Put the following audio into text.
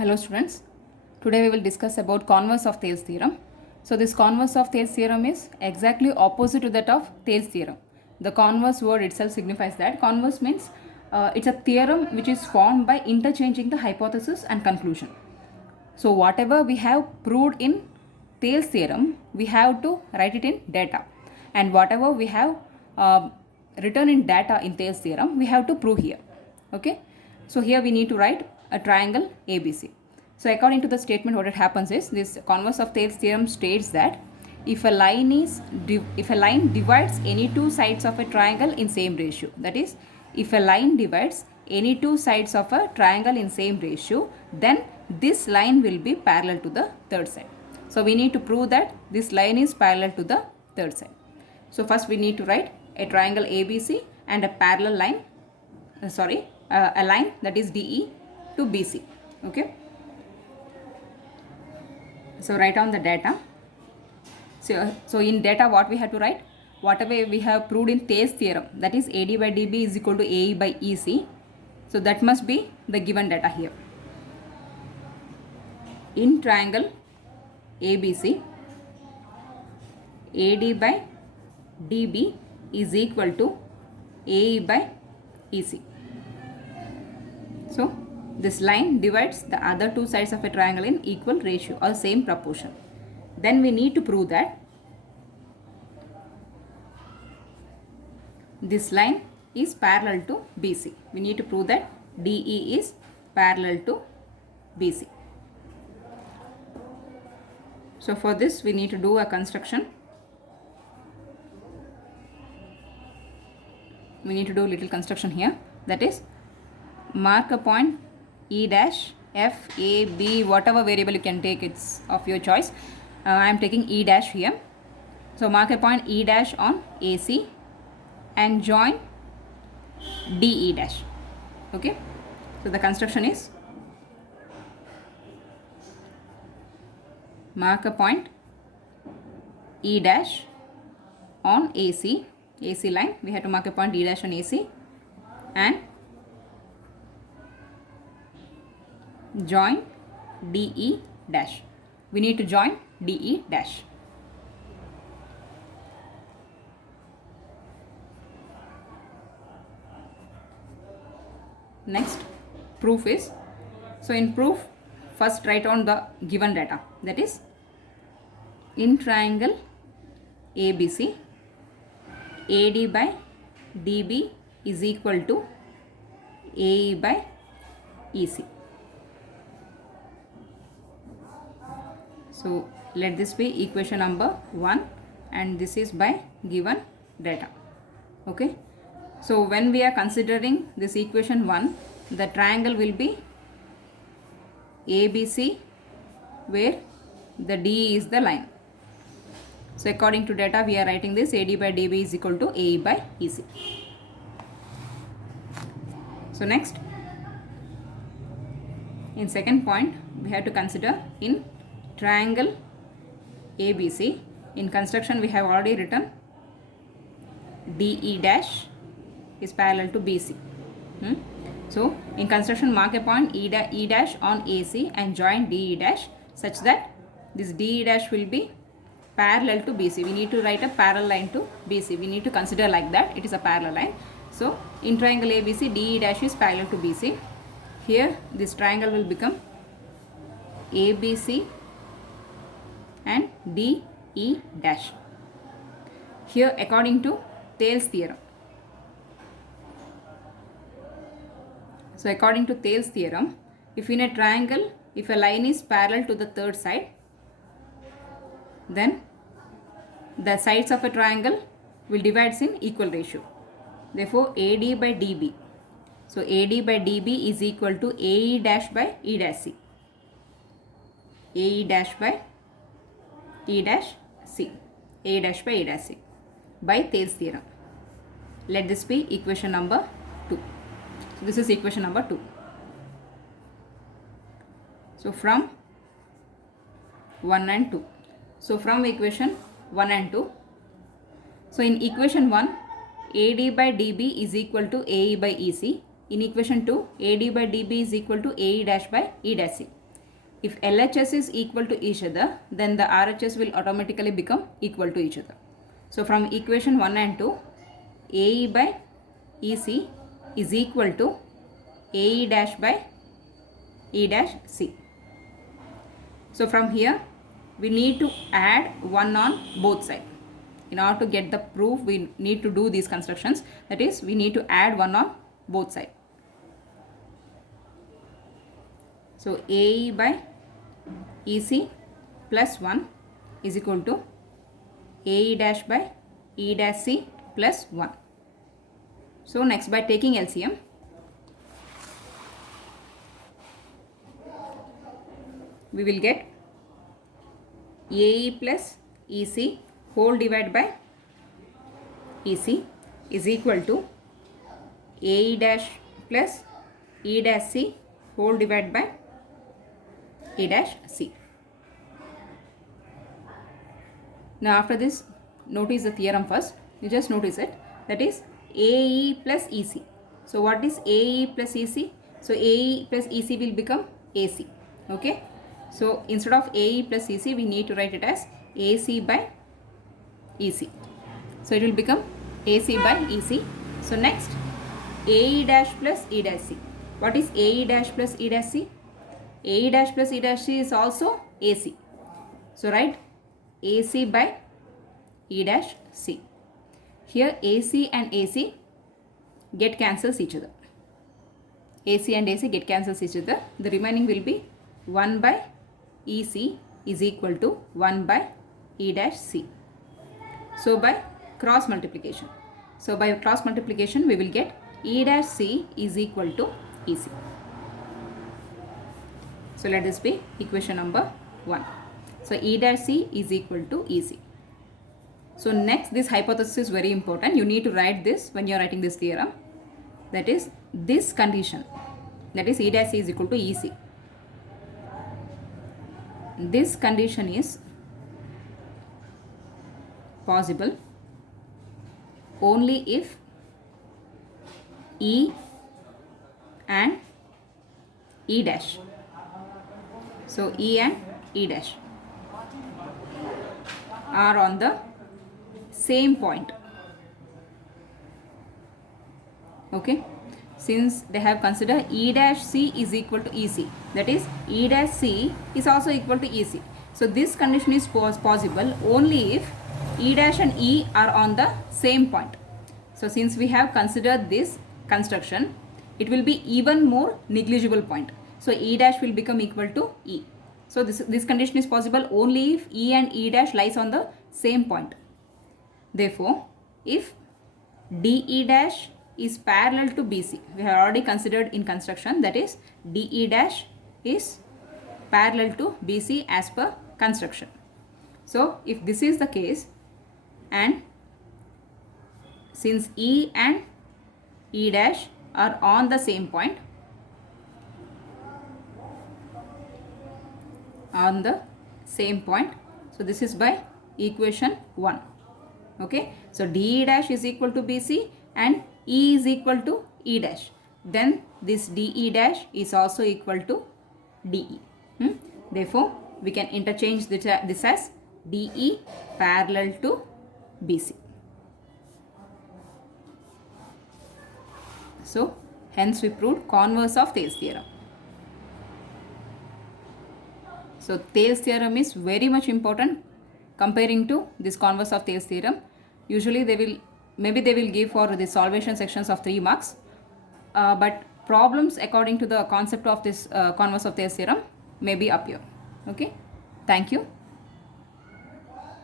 Hello students, today we will discuss about converse of Thales theorem. So this converse of Thales theorem is exactly opposite to that of Thales theorem. The converse word itself signifies that. Converse means it's a theorem which is formed by interchanging the hypothesis and conclusion. So whatever we have proved in Thales theorem, we have to write it in data. And whatever we have written in data in Thales theorem, we have to prove here. Okay. So here we need to write a triangle ABC. So according to the statement, what it happens is this converse of Thales theorem states that if a line divides any two sides of a triangle in same ratio, that is, if a line divides any two sides of a triangle in same ratio, then this line will be parallel to the third side. So we need to prove that this line is parallel to the third side. So first we need to write a triangle ABC and a parallel line, a line that is DE to BC. Okay. So write on the data. So in data what we have to write? Whatever we have proved in Thales theorem, that is AD by DB is equal to AE by EC. So that must be the given data here. In triangle ABC, AD by DB is equal to AE by EC. So this line divides the other two sides of a triangle in equal ratio or same proportion. Then we need to prove that this line is parallel to BC. We need to prove that DE is parallel to BC. So for this we need to do a construction. We need to do a little construction here, that is, mark a point E dash, F, A, B, whatever variable you can take, it's of your choice. I am taking E dash here. So mark a point E dash on AC and join DE dash. Okay. So the construction is mark a point E dash on AC line. We have to mark a point E dash on AC and join DE dash. We need to join DE dash. Next, proof is, so in proof, first write on the given data, that is, in triangle ABC, AD by DB is equal to AE by EC. So let this be equation number 1 and this is by given data. Okay. So when we are considering this equation 1, the triangle will be ABC where the D is the line. So according to data we are writing this AD by DB is equal to AE by EC. So next, in second point we have to consider in triangle ABC. In construction we have already written DE dash is parallel to BC. So in construction mark a point E dash on AC and join DE dash such that this DE dash will be parallel to BC. We need to write a parallel line to BC. We need to consider like that it is a parallel line. So in triangle ABC, DE dash is parallel to BC. Here this triangle will become ABC and DE dash. Here according to Thales theorem. So according to Thales theorem, if in a triangle, if a line is parallel to the third side, then the sides of a triangle will divide in equal ratio. Therefore AD by DB. So AD by DB is equal to AE dash by E dash C. AE dash by E dash C. A dash by E dash C by Thales theorem. Let this be equation number 2. So this is equation number 2. So from 1 and 2. So from equation 1 and 2. So in equation 1, AD by DB is equal to AE by EC. In equation 2, AD by DB is equal to AE dash by E dash C. if LHS is equal to each other, then the RHS will automatically become equal to each other. So from equation 1 and 2, AE by EC is equal to AE dash by E dash C. So from here, we need to add 1 on both sides. In order to get the proof, we need to do these constructions. That is, we need to add 1 on both sides. So AE by EC plus 1 is equal to AE dash by E dash C plus 1. So next, by taking LCM, we will get AE plus EC whole divided by EC is equal to AE dash plus E dash C whole divided by E dash C. Now after this, notice the theorem first. You just notice it. That is AE plus EC. So what is AE plus EC? So AE plus EC will become AC. Okay. So instead of AE plus EC, we need to write it as AC by EC. So it will become AC by EC. So next, AE dash plus E dash C. What is AE dash plus E dash C? AE dash plus E dash C is also AC. So write AC by E dash C. Here AC and AC get cancels each other. AC and AC get cancels each other. The remaining will be 1 by EC is equal to 1 by E dash C. So by cross multiplication. We will get E dash C is equal to EC. So let this be equation number 1. So E dash C is equal to EC. So next, this hypothesis is very important. You need to write this when you are writing this theorem. That is this condition. That is E dash C is equal to EC. This condition is possible only if E and E dash. So E and E dash are on the same point. Okay. Since they have considered E dash C is equal to EC. That is E dash C is also equal to EC. So this condition is possible only if E dash and E are on the same point. So since we have considered this construction, it will be even more negligible point. So E dash will become equal to E. So this condition is possible only if E and E dash lies on the same point. Therefore, if DE dash is parallel to BC, we have already considered in construction, that is DE dash is parallel to BC as per construction. So if this is the case, and since E and E dash are on the same point, so this is by equation 1. Okay, so DE dash is equal to BC and E is equal to E dash. Then this DE dash is also equal to DE. Therefore, we can interchange this as DE parallel to BC. So, hence we proved converse of Thales theorem. So, Thales theorem is very much important comparing to this converse of Thales theorem. Usually they will give for the solvation sections of 3 marks. But problems according to the concept of this converse of Thales theorem may be appear. Okay. Thank you.